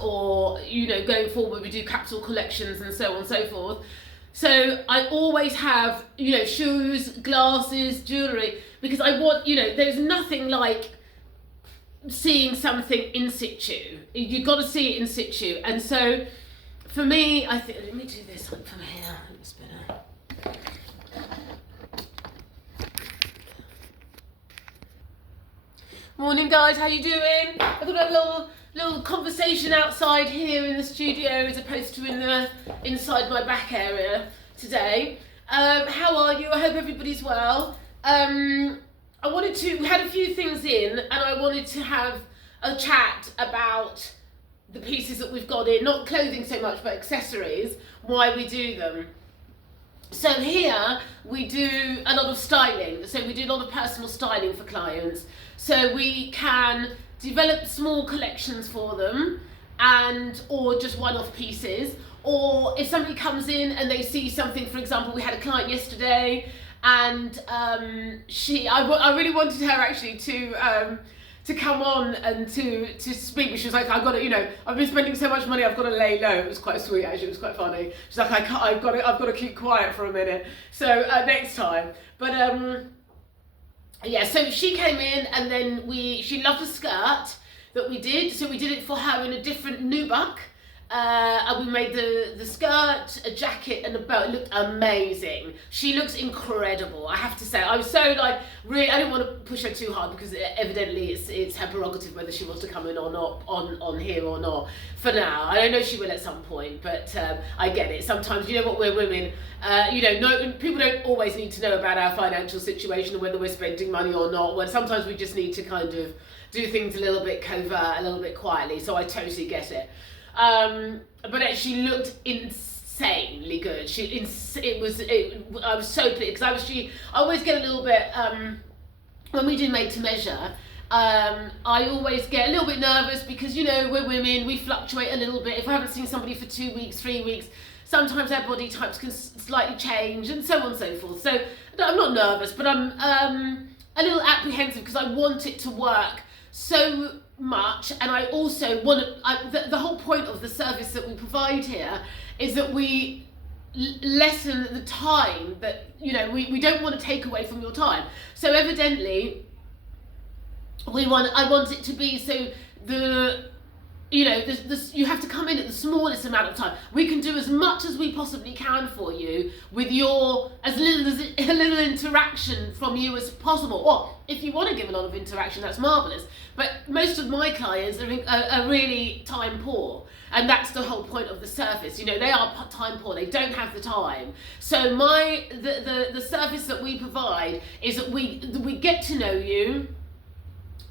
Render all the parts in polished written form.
or, you know, going forward we do capital collections and so on and so forth. So I always have, you know, shoes, glasses, jewellery, because I want, you know, there's nothing like seeing something in situ. You've got to see it in situ. And so for me, I think, let me do this from here. It's better. Morning guys, how you doing? I've got a little conversation outside here in the studio as opposed to inside my back area today. How are you? I hope everybody's well. We had a few things in and I wanted to have a chat about the pieces that we've got in, not clothing so much, but accessories, why we do them. So here we do a lot of styling. So we do a lot of personal styling for clients. So we can develop small collections for them or just one-off pieces. Or if somebody comes in and they see something, for example, we had a client yesterday and I really wanted her actually to come on and to speak, but she was like, I've got to, you know, I've been spending so much money, I've got to lay low. It was quite sweet actually, it was quite funny. She's like, I've got to keep quiet for a minute. So next time. But yeah, so she came in and then she loved a skirt that we did. So we did it for her in a different nubuck. And we made the skirt, a jacket and a belt. It looked amazing. She looks incredible, I have to say. I was so like, really, I didn't want to push her too hard because evidently it's her prerogative whether she wants to come in or not on here or not. For now, I don't know she will at some point, but I get it. Sometimes, you know what, we're women, you know, people don't always need to know about our financial situation and whether we're spending money or not. When sometimes we just need to kind of do things a little bit covert, a little bit quietly. So I totally get it. But she looked insanely good. I was so pleased because I always get a little bit when we do made to measure. I always get a little bit nervous because, you know, we're women, we fluctuate a little bit. If I haven't seen somebody for 2 weeks, 3 weeks, sometimes our body types can slightly change and so on and so forth. So no, I'm not nervous, but I'm a little apprehensive because I want it to work so much, and I also want the whole point of the service that we provide here is that we lessen the time that, you know, we don't want to take away from your time. So evidently I want it to be so you know, you have to come in at the smallest amount of time. We can do as much as we possibly can for you with as little interaction from you as possible. Or if you want to give a lot of interaction, that's marvellous. But most of my clients are really time poor. And that's the whole point of the service. You know, they are time poor. They don't have the time. So the service that we provide is that we get to know you.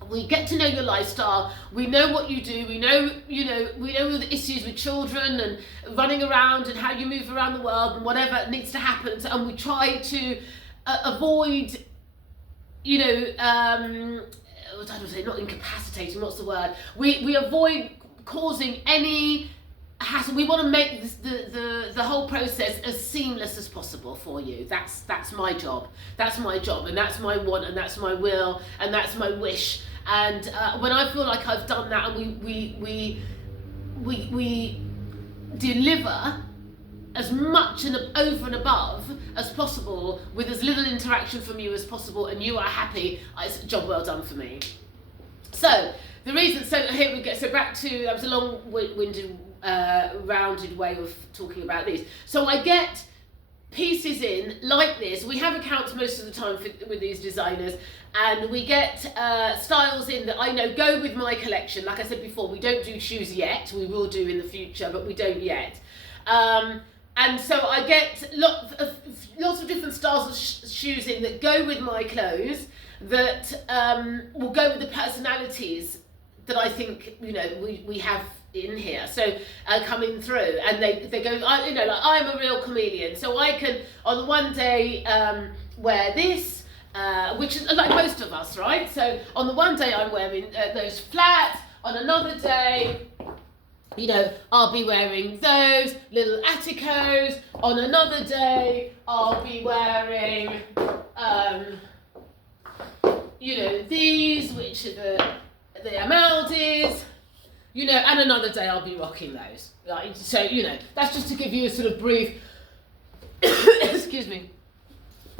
We get to know your lifestyle. We know what you do. We know the issues with children and running around and how you move around the world and whatever needs to happen. And we try to avoid, you know, I don't say, not incapacitating. What's the word? We avoid causing any hassle. We want to make the whole process as seamless as possible for you. That's my job. That's my job, and that's my want, and that's my will, and that's my wish. And when I feel like I've done that, and we deliver as much and over and above as possible with as little interaction from you as possible, and you are happy, it's a job well done for me. So the reason, so here we go. So back to, that was a long-winded, rounded way of talking about these. So I get pieces in like this. We have accounts most of the time with these designers, and we get styles in that I know go with my collection. Like I said before, we don't do shoes yet. We will do in the future, but we don't yet. And so I get lots of different styles of shoes in that go with my clothes, that will go with the personalities that I think, you know, we have in here, so coming through, and they go, you know, like I'm a real chameleon, so I can on one day wear this, which is like most of us, right? So on the one day I'm wearing those flats, on another day, you know, I'll be wearing those little atticos, on another day I'll be wearing you know, these, which are the Amaldis. and another day I'll be rocking those. Like, so, that's just to give you a sort of brief, excuse me,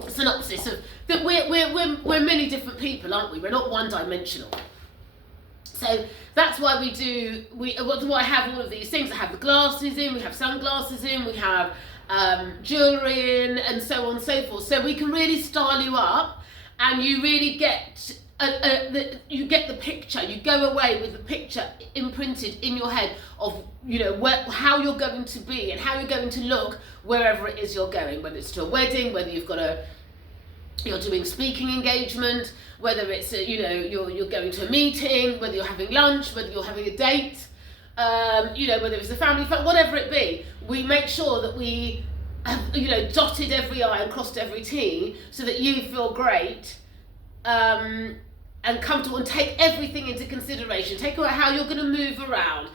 synopsis of that we're many different people, aren't we? We're not one-dimensional. So that's why I have all of these things. I have the glasses in, we have sunglasses in, we have jewellery in, and so on and so forth. So we can really style you up, and you really get you get the picture. You go away with the picture imprinted in your head of how you're going to be and how you're going to look wherever it is you're going, whether it's to a wedding, whether you're doing speaking engagement, whether it's you're going to a meeting, whether you're having lunch, whether you're having a date, whether it's a family fun, whatever it be. We make sure that we have dotted every I and crossed every T, so that you feel great and comfortable, and take everything into consideration. Take away how you're going to move around.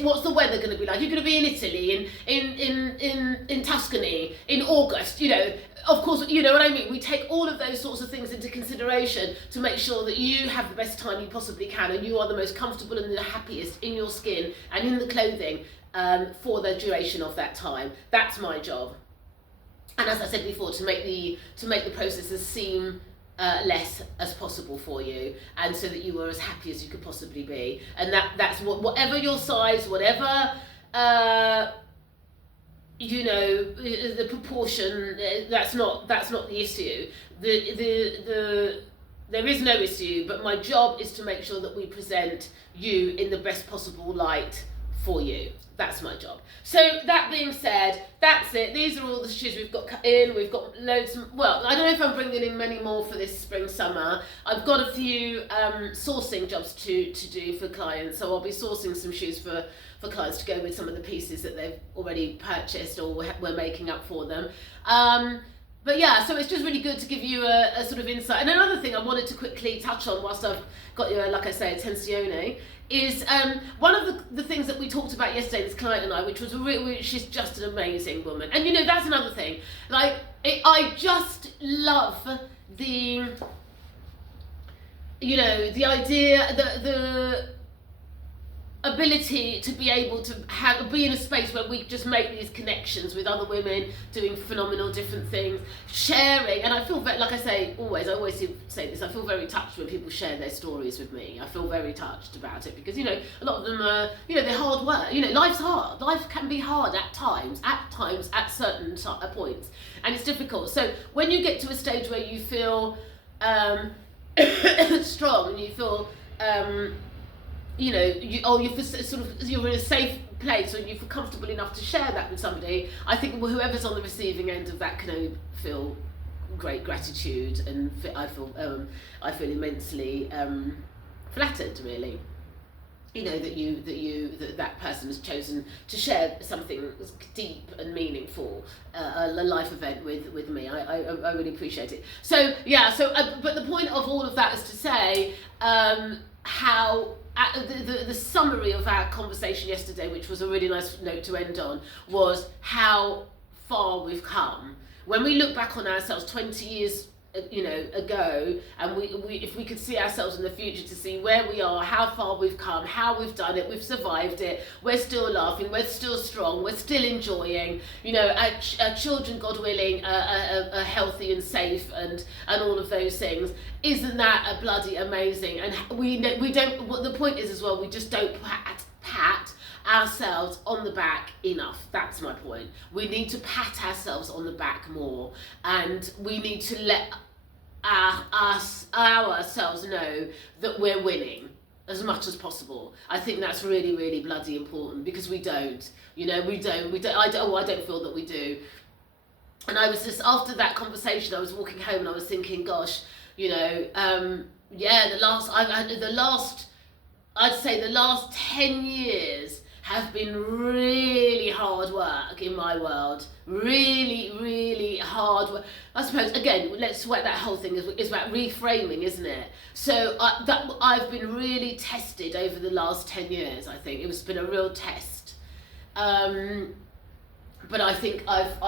What's the weather going to be like? You're going to be in Italy, in Tuscany, in August. Of course, you know what I mean. We take all of those sorts of things into consideration to make sure that you have the best time you possibly can, and you are the most comfortable and the happiest in your skin and in the clothing for the duration of that time. That's my job. And as I said before, to make the processes seem less as possible for you, and so that you were as happy as you could possibly be. And that's whatever your size, whatever the proportion, that's not the issue. There is no issue, but my job is to make sure that we present you in the best possible light for you. That's my job. So that being said, that's it. These are all the shoes we've got in. We've got loads. Well, I don't know if I'm bringing in many more for this spring, summer. I've got a few sourcing jobs to do for clients. So I'll be sourcing some shoes for clients to go with some of the pieces that they've already purchased or we're making up for them. But yeah, so it's just really good to give you a sort of insight. And another thing I wanted to quickly touch on whilst I've got you, like I say, attenzione, is one of the things that we talked about yesterday, this client and I, she's just an amazing woman. And that's another thing. I just love the idea, the ability to be able to be in a space where we just make these connections with other women doing phenomenal different things, sharing. And I feel very, like I always say this, I feel very touched when people share their stories with me. I feel very touched about it, because a lot of them are they're hard work. Life's hard. Life can be hard at times at certain points, and it's difficult. So when you get to a stage where you feel strong, and you feel you're in a safe place, or you feel comfortable enough to share that with somebody, I think whoever's on the receiving end of that can only feel great gratitude, and I feel immensely flattered, really. That person has chosen to share something deep and meaningful, a life event with me. I really appreciate it. So yeah, but the point of all of that is to say how the summary of our conversation yesterday, which was a really nice note to end on, was how far we've come. When we look back on ourselves 20 years ago, and if we could see ourselves in the future, to see where we are, how far we've come, how we've done it, we've survived it, we're still laughing, we're still strong, we're still enjoying, our children, God willing, are healthy and safe, and all of those things. Isn't that a bloody amazing? And we don't, what the point is as well, we just don't pat ourselves on the back enough. That's my point. We need to pat ourselves on the back more, and we need to let ourselves know that we're winning as much as possible. I think that's really, really bloody important, because we don't. I don't feel that we do. And I was just, after that conversation, I was walking home and I was thinking, gosh, I'd say the last 10 years have been really hard work in my world. Really, really hard work. I suppose, again, let's sweat that whole thing. It's about reframing, isn't it? So I've been really tested over the last 10 years, I think. It's been a real test. But I think I've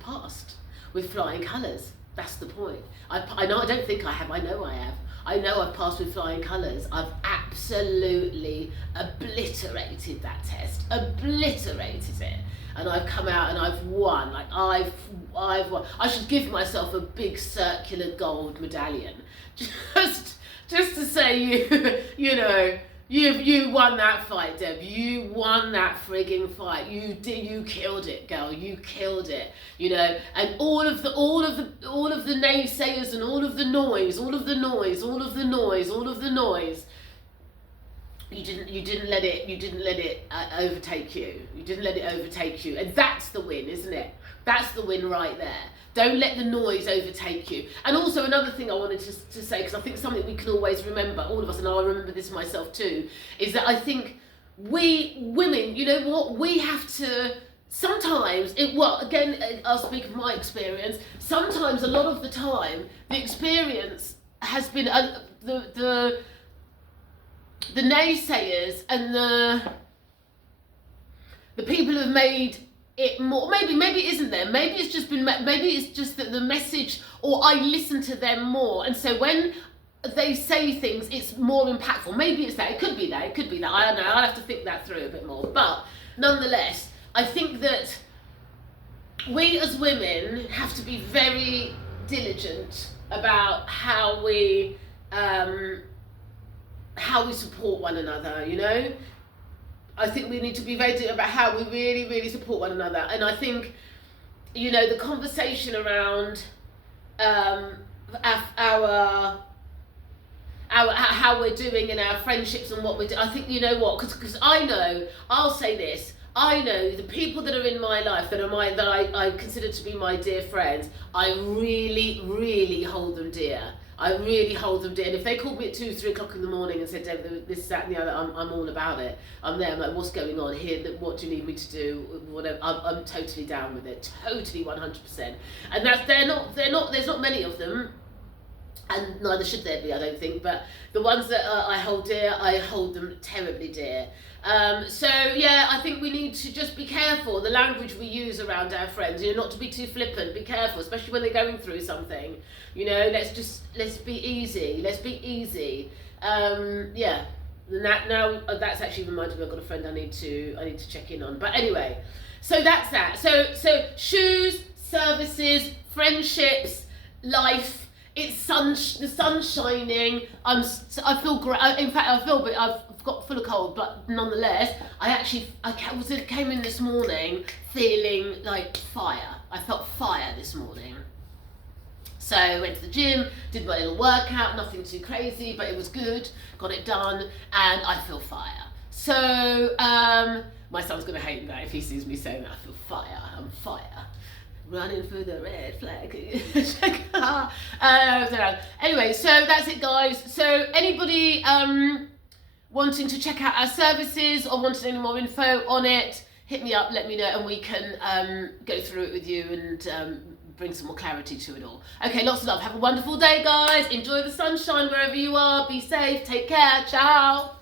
passed with flying colours. That's the point. I don't think I have. I know I have. I know I've passed with flying colours. I've absolutely obliterated that test, obliterated it, and I've come out and I've won. Like I've won. I should give myself a big circular gold medallion, just to say you know. You won that fight, Deb. You won that frigging fight. You killed it, girl. You killed it. You know, and all of the naysayers and all of the noise. You didn't let it overtake you. You didn't let it overtake you, and that's the win, isn't it? That's the win right there. Don't let the noise overtake you. And also another thing I wanted to say, because I think something we can always remember, all of us, and I remember this myself too, is that I think we women, you know what, we have to sometimes, again, I'll speak of my experience, sometimes a lot of the time, the experience has been the naysayers and the people who have made it more, maybe it isn't them, maybe it's just that the message, or I listen to them more, and so when they say things it's more impactful. Maybe it's that, it could be that, I don't know, I'll have to think that through a bit more, but nonetheless I think that we as women have to be very diligent about how we support one another, you know. I think we need to be very diligent about how we really, really support one another. And I think, you know, the conversation around our how we're doing in our friendships and what we do. I think, you know what, because I'll say this, I know the people that are in my life that I consider to be my dear friends, I really, really hold them dear. I really hold them dear. And if they called me at 2, 3 o'clock in the morning and said, Deb, this, that, and the other, I'm all about it. I'm there. I'm like, what's going on here? What do you need me to do? Whatever. I'm totally down with it. Totally 100%. And they're not. There's not many of them, and neither should there be, I don't think. But the ones that I hold dear, I hold them terribly dear. So yeah, I think we need to just be careful the language we use around our friends, you know, not to be too flippant. Be careful, especially when they're going through something, you know. Let's be easy, yeah. And now that's actually reminded me, I've got a friend I need to check in on. But anyway, so that's that. So shoes, services, friendships, life. It's the sun's shining. I feel great. In fact, I've got full of cold, but nonetheless, I came in this morning feeling like fire. I felt fire this morning. So I went to the gym, did my little workout, nothing too crazy, but it was good. Got it done, and I feel fire. So my son's gonna hate that if he sees me saying that. I feel fire. I'm fire. Running through the red flag. Anyway, so that's it, guys. So anybody wanting to check out our services or wanting any more info on it, hit me up, let me know, and we can go through it with you and bring some more clarity to it all. Okay, lots of love. Have a wonderful day, guys. Enjoy the sunshine wherever you are. Be safe. Take care. Ciao.